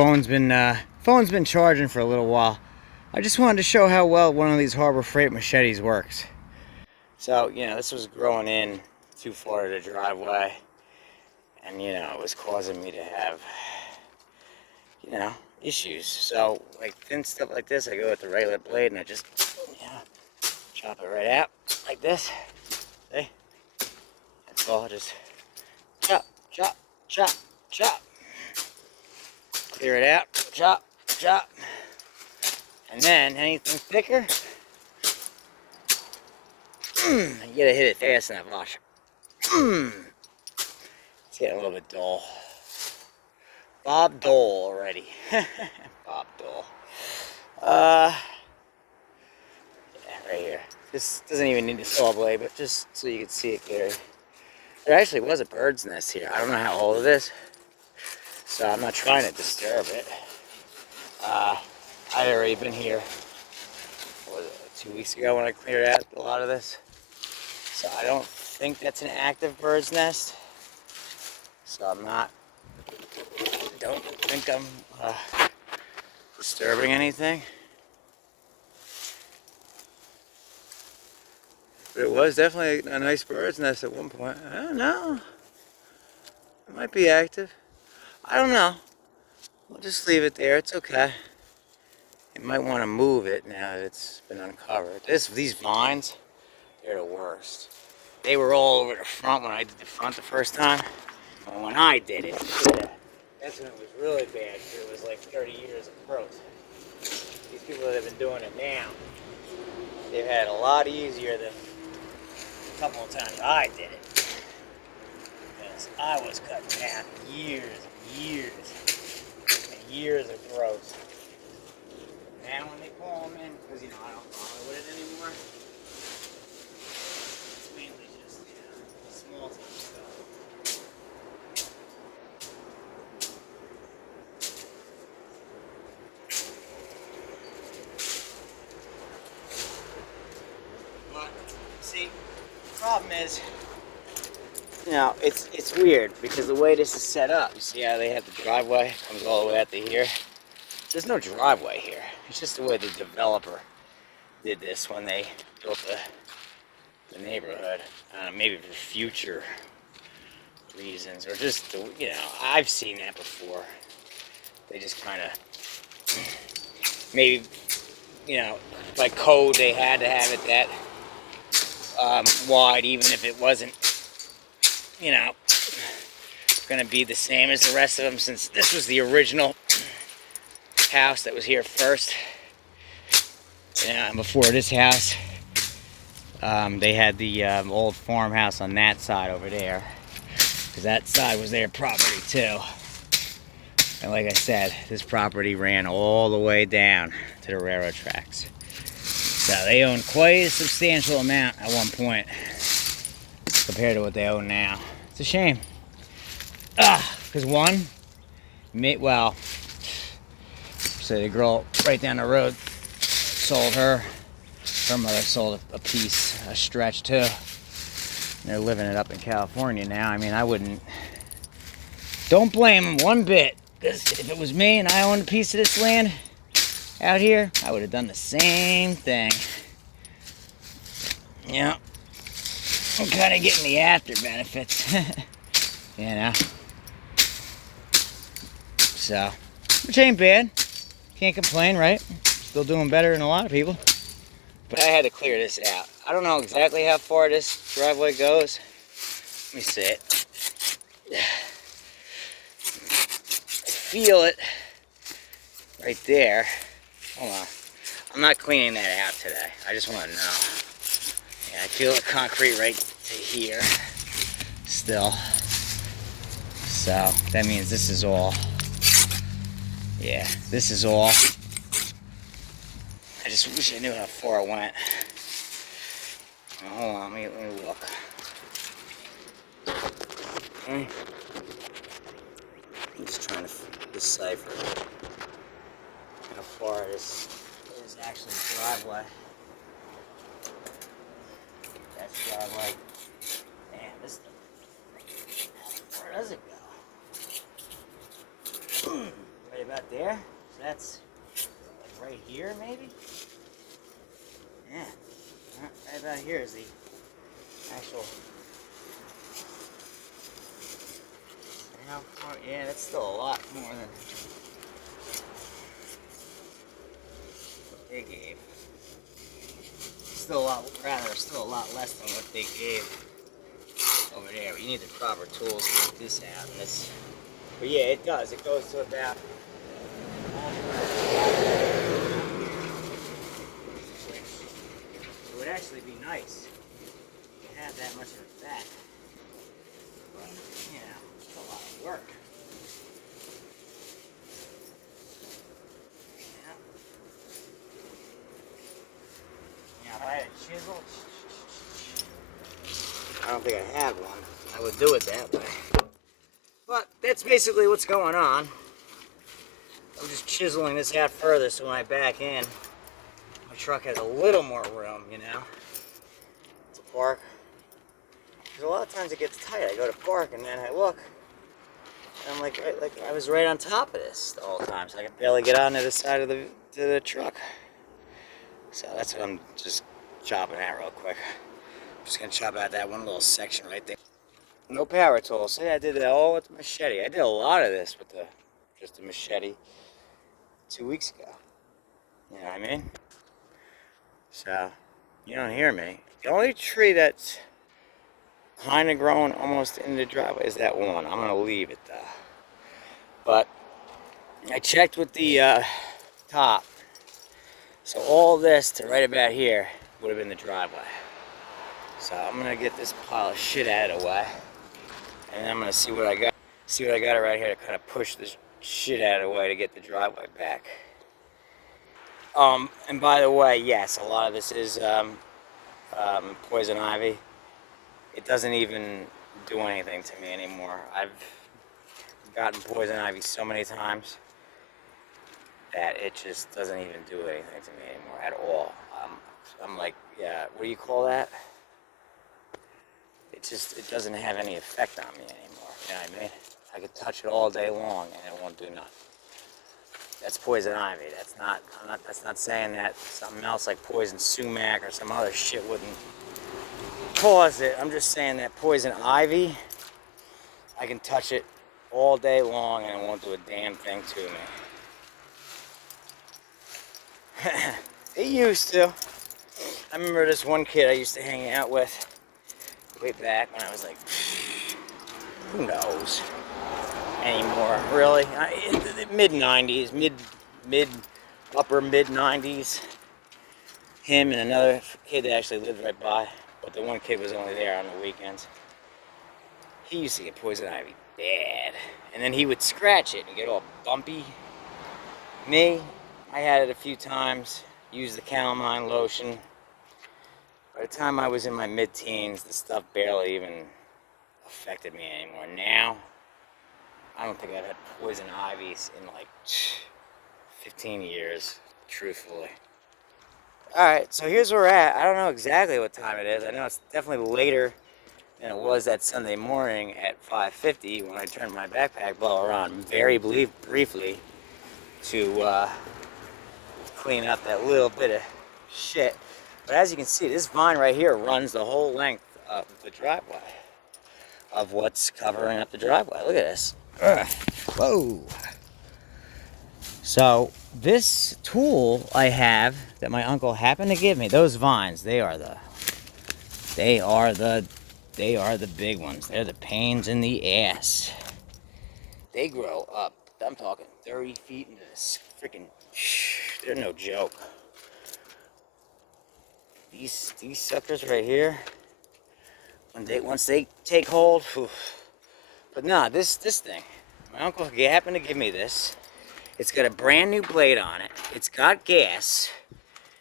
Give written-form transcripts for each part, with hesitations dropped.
Phone's been charging for a little while. I just wanted to show how well one of these Harbor Freight machetes works. So, this was growing in too far to the driveway, and it was causing me to have, issues. So, like thin stuff like this, I go with the regular blade and I just, chop it right out like this. See? That's all. Just chop, chop, chop, chop. Clear it out. Chop, chop. And then anything thicker, you gotta hit it fast enough. Watch. It's getting a little bit dull. Bob Dole already. Bob Dole. Yeah, right here. This doesn't even need a saw blade, but just so you can see it clearly. There actually was a bird's nest here. I don't know how old it is, so I'm not trying to disturb it. I'd already been here, what was it, 2 weeks ago when I cleared out a lot of this. So I don't think that's an active bird's nest. So don't think I'm disturbing anything. But it was definitely a nice bird's nest at one point. I don't know. It might be active. I don't know. We'll just leave it there. It's okay. You might want to move it now that it's been uncovered. These vines, they're the worst. They were all over the front when I did the front the first time. And when I did it, that's when it was really bad. It was like 30 years of growth. These people that have been doing it now, they've had a lot easier than a couple of times I did it. Because I was cutting down years and years of growth. Now when they pull them in, because I don't bother with it anymore, it's mainly just small time stuff. But see, the problem is, it's weird because the way this is set up. You see how they have the driveway comes all the way out to here. There's no driveway here. It's just the way the developer did this when they built the neighborhood. Maybe for future reasons, or just I've seen that before. They just kind of maybe by code they had to have it that wide, even if it wasn't going to be the same as the rest of them, since this was the original house that was here first. And before this house, they had the old farmhouse on that side over there, because that side was their property too. And like I said, this property ran all the way down to the railroad tracks. So they owned quite a substantial amount at one point compared to what they own now. It's a shame. Because so the girl right down the road sold her mother sold a piece, a stretch too. And they're living it up in California now. I mean, don't blame them one bit. If it was me and I owned a piece of this land out here, I would have done the same thing. I'm kind of getting the after benefits, So, which ain't bad. Can't complain, right? Still doing better than a lot of people. But I had to clear this out. I don't know exactly how far this driveway goes. Let me see it. I feel it right there. Hold on. I'm not cleaning that out today. I just want to know. Yeah, I feel the concrete right to here still. So that means this is all. Yeah, this is all. I just wish I knew how far I went. Hold on, let me look. Okay. I'm just trying to decipher how far this is actually the driveway. That's the driveway. Man, this thing. Where does it go? Might have about there. So that's like right here, maybe? Yeah. Right about here is the actual... How far? Yeah, that's still a lot more than what they gave. Still a lot, rather, still a lot less than what they gave over there. But you need the proper tools to get this out. And this, but yeah, it does. It goes to about... It would actually be nice to have that much of it back. But, you know, it's a lot of work. Yeah, if I had a chisel, I don't think I have one. I would do it that way. But that's basically what's going on. I'm just chiseling this out further so when I back in, my truck has a little more room, you know, to park. Because a lot of times it gets tight. I go to park and then I look, and I'm like I was right on top of this the whole time, so I can barely get on to the side of the truck. So that's what I'm just chopping out real quick. I'm just gonna chop out that one little section right there. No power tools. See, I did that all with the machete. I did a lot of this with just the machete 2 weeks ago. You know what I mean? So, you don't hear me. The only tree that's kind of growing almost in the driveway is that one. I'm gonna leave it though. But I checked with the top. So all this to right about here would have been the driveway. So I'm gonna get this pile of shit out of the way. And I'm gonna see what I got. See what I got right here to kind of push this shit out of the way to get the driveway back. And by the way, yes, a lot of this is poison ivy. It doesn't even do anything to me anymore. I've gotten poison ivy so many times that it just doesn't even do anything to me anymore at all. I'm like, yeah, what do you call that? It doesn't have any effect on me anymore. You know what I mean? I could touch it all day long and it won't do nothing. That's poison ivy. That's not saying that something else like poison sumac or some other shit wouldn't cause it. I'm just saying that poison ivy, I can touch it all day long and it won't do a damn thing to me. It used to. I remember this one kid I used to hang out with way back when I was like, who knows anymore, really? Mid-90s, upper mid-90s. Him and another kid that actually lived right by, but the one kid was only there on the weekends. He used to get poison ivy bad, and then he would scratch it and get all bumpy. Me, I had it a few times, used the calamine lotion. By the time I was in my mid-teens, the stuff barely even affected me anymore. Now, I don't think I've had poison ivy in like 15 years, truthfully. Alright, so here's where we're at. I don't know exactly what time it is. I know it's definitely later than it was that Sunday morning at 5:50 when I turned my backpack blower on very briefly to clean up that little bit of shit. But as you can see, this vine right here runs the whole length of the driveway, of what's covering up the driveway. Look at this. Ugh. Whoa. So this tool I have that my uncle happened to give me, those vines, they are the big ones. They're the pains in the ass. They grow up, I'm talking 30 feet into this freaking, they're no joke. These suckers right here, once they take hold, whew. But nah, this thing, my uncle happened to give me this. It's got a brand new blade on it. It's got gas,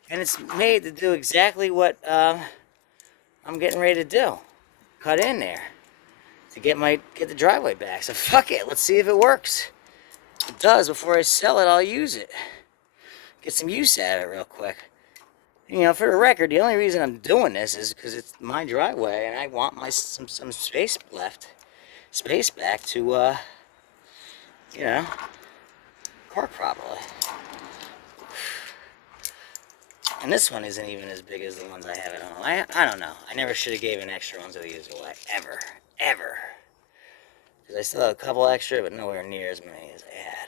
and it's made to do exactly what I'm getting ready to do. Cut in there to get the driveway back. So fuck it, let's see if it works. If it does, before I sell it, I'll use it. Get some use out of it real quick. You know, for the record, the only reason I'm doing this is because it's my driveway and I want some space back to, you know, park properly. And this one isn't even as big as the ones I have at home. I don't know. I never should have gave an extra ones of these away. Ever. Ever. Because I still have a couple extra, but nowhere near as many as I had.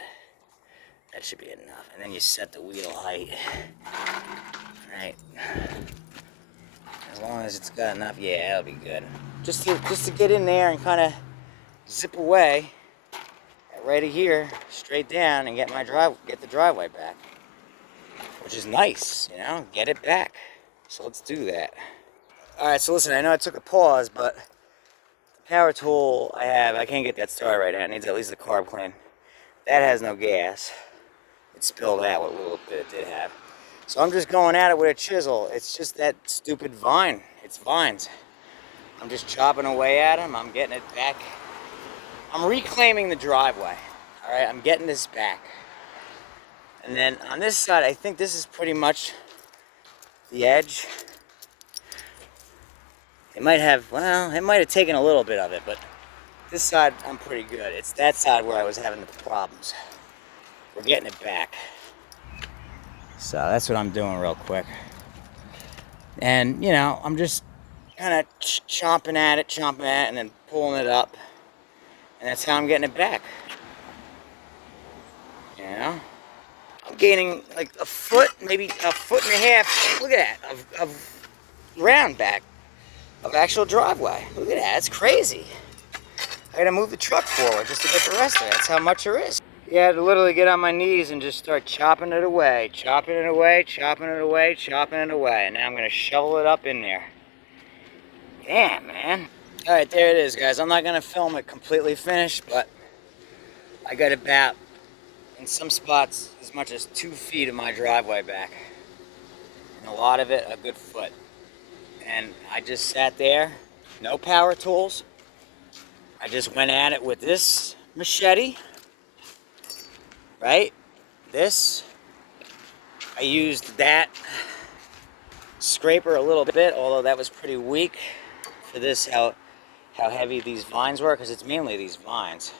That should be enough. And then you set the wheel height. Right. As long as it's got enough, yeah, that'll be good. Just to get in there and kind of zip away right here, straight down, and get the driveway back. Which is nice, you know, get it back. So let's do that. All right, so listen, I know I took a pause, but the power tool I can't get that started right now. It needs at least a carb clean. That has no gas. It spilled out what little bit it did have. So I'm just going at it with a chisel. It's just that stupid vine. It's vines. I'm just chopping away at them. I'm getting it back. I'm reclaiming the driveway. All right, I'm getting this back. And then on this side, I think this is pretty much the edge. It might have taken a little bit of it, but this side, I'm pretty good. It's that side where I was having the problems. We're getting it back. So that's what I'm doing real quick. And, you know, I'm just kind of chomping at it, and then pulling it up. And that's how I'm getting it back. You know? I'm gaining like a foot, maybe a foot and a half, look at that, of round back, of actual driveway. Look at that, it's crazy. I gotta move the truck forward just to get the rest of it. That's how much there is. Yeah, I had to literally get on my knees and just start chopping it away, chopping it away, chopping it away, chopping it away. And now I'm gonna shovel it up in there. Damn, man. All right, there it is, guys. I'm not gonna film it completely finished, but I got about, in some spots, as much as 2 feet of my driveway back. And a lot of it, a good foot. And I just sat there, no power tools. I just went at it with this machete, right? This. I used that scraper a little bit, although that was pretty weak for this, how heavy these vines were, because it's mainly these vines.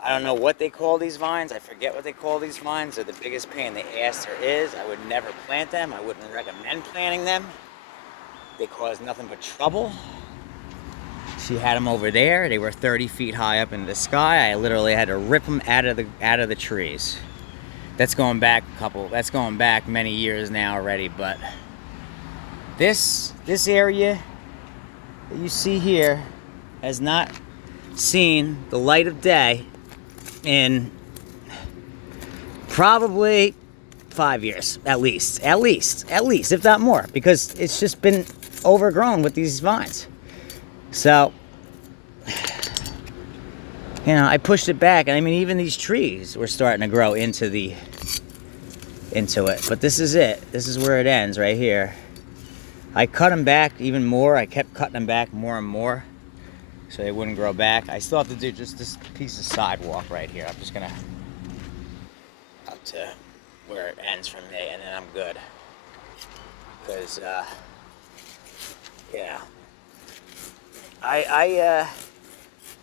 I don't know what they call these vines. I forget what they call these vines. They're the biggest pain in the ass there is. I would never plant them. I wouldn't recommend planting them. They cause nothing but trouble. She had them over there. They were 30 feet high up in the sky. I literally had to rip them out of the trees. That's going back many years now already, but this area that you see here has not seen the light of day in probably 5 years, at least, if not more, because it's just been overgrown with these vines. So, you know, I pushed it back, and I mean, even these trees were starting to grow into it. But this is it. This is where it ends, right here. I cut them back even more. I kept cutting them back more and more, so they wouldn't grow back. I still have to do just this piece of sidewalk right here. I'm just gonna up to where it ends from me, and then I'm good. Because, yeah.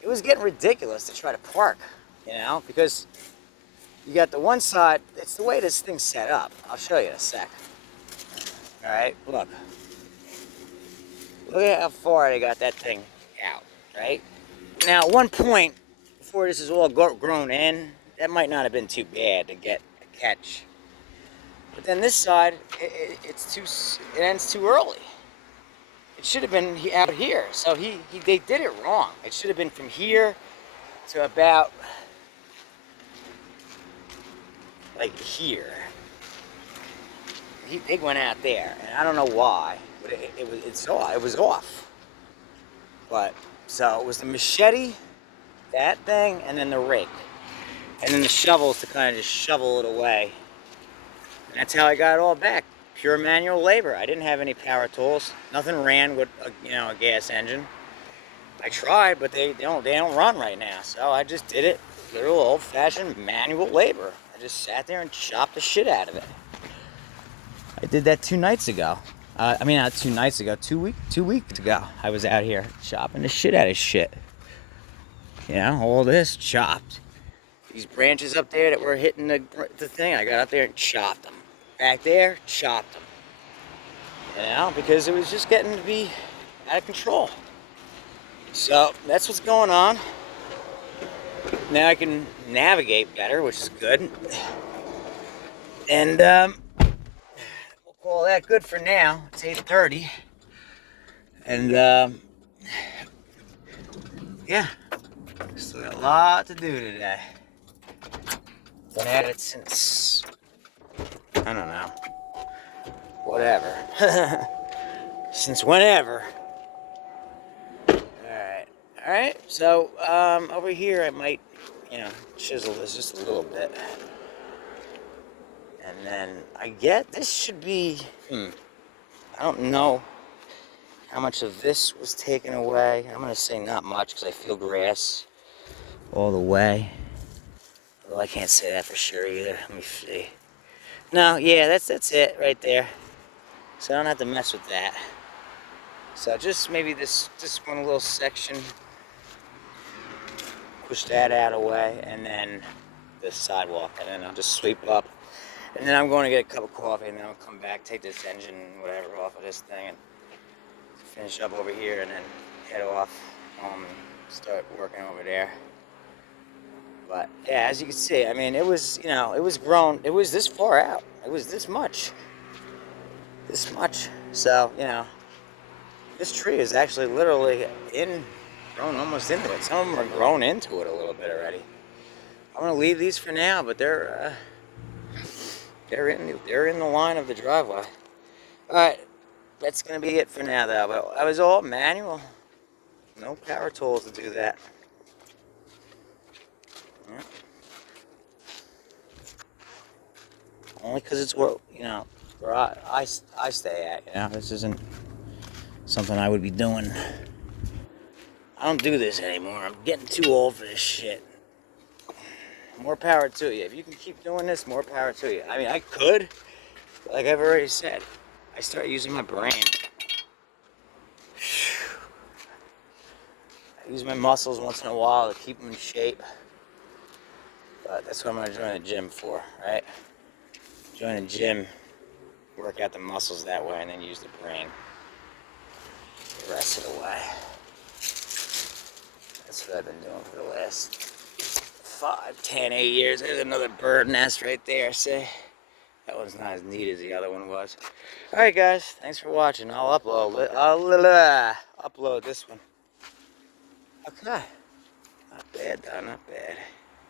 It was getting ridiculous to try to park, you know, because you got the one side, it's the way this thing's set up. I'll show you in a sec. All right, look. Look at how far they got that thing out, right? Now, at one point, before this is all grown in, that might not have been too bad to get a catch. But then this side, it ends too early. It should have been out here. So they did it wrong. It should have been from here to about like here. They went out there, and I don't know why, but it was off. But so it was the machete, that thing, and then the rake, and then the shovels to kind of just shovel it away. And that's how I got it all back. Pure manual labor. I didn't have any power tools. Nothing ran with a gas engine. I tried, but they don't run right now. So I just did it, literal old-fashioned manual labor. I just sat there and chopped the shit out of it. I did that 2 nights ago. I mean, not 2 nights ago. 2 weeks ago. I was out here chopping the shit out of shit. You know, all this chopped. these branches up there that were hitting the thing, I got up there and chopped them. Back there, chopped them. You know, because it was just getting to be out of control. So that's what's going on. Now I can navigate better, which is good. And we'll call that good for now. It's 8:30. And yeah, still got a lot to do today. Been at it since, I don't know, whatever. Since whenever. Alright, so over here I might, chisel this just a little bit. And then I get this should be, I don't know how much of this was taken away. I'm going to say not much because I feel grass all the way. Well, I can't say that for sure either. Let me see. No, yeah, that's it right there. So I don't have to mess with that. So just maybe this one little section, push that out of the way, and then the sidewalk, and then I'll just sweep up. And then I'm going to get a cup of coffee, and then I'll come back, take this engine, whatever, off of this thing, and finish up over here, and then head off home and start working over there. But yeah, as you can see, I mean, it was, it was grown. It was this far out. It was this much. This much. So, this tree is actually literally grown almost into it. Some of them are grown into it a little bit already. I'm gonna leave these for now, but they're in the line of the driveway. All right, that's gonna be it for now, though. But I was all manual. No power tools to do that. Yeah. Only because it's where I stay at. This isn't something I would be doing. I don't do this anymore. I'm getting too old for this shit. More power to you. If you can keep doing this, more power to you. I mean, I could, but like I've already said, I start using my brain. I use my muscles once in a while to keep them in shape. But that's what I'm going to join the gym for, right? Join a gym, work out the muscles that way, and then use the brain the rest of the way. That's what I've been doing for the last 5, 10, 8 years. There's another bird nest right there, see? That one's not as neat as the other one was. Alright guys, thanks for watching. I'll upload it. I'll upload this one. Okay. Not bad though, not bad.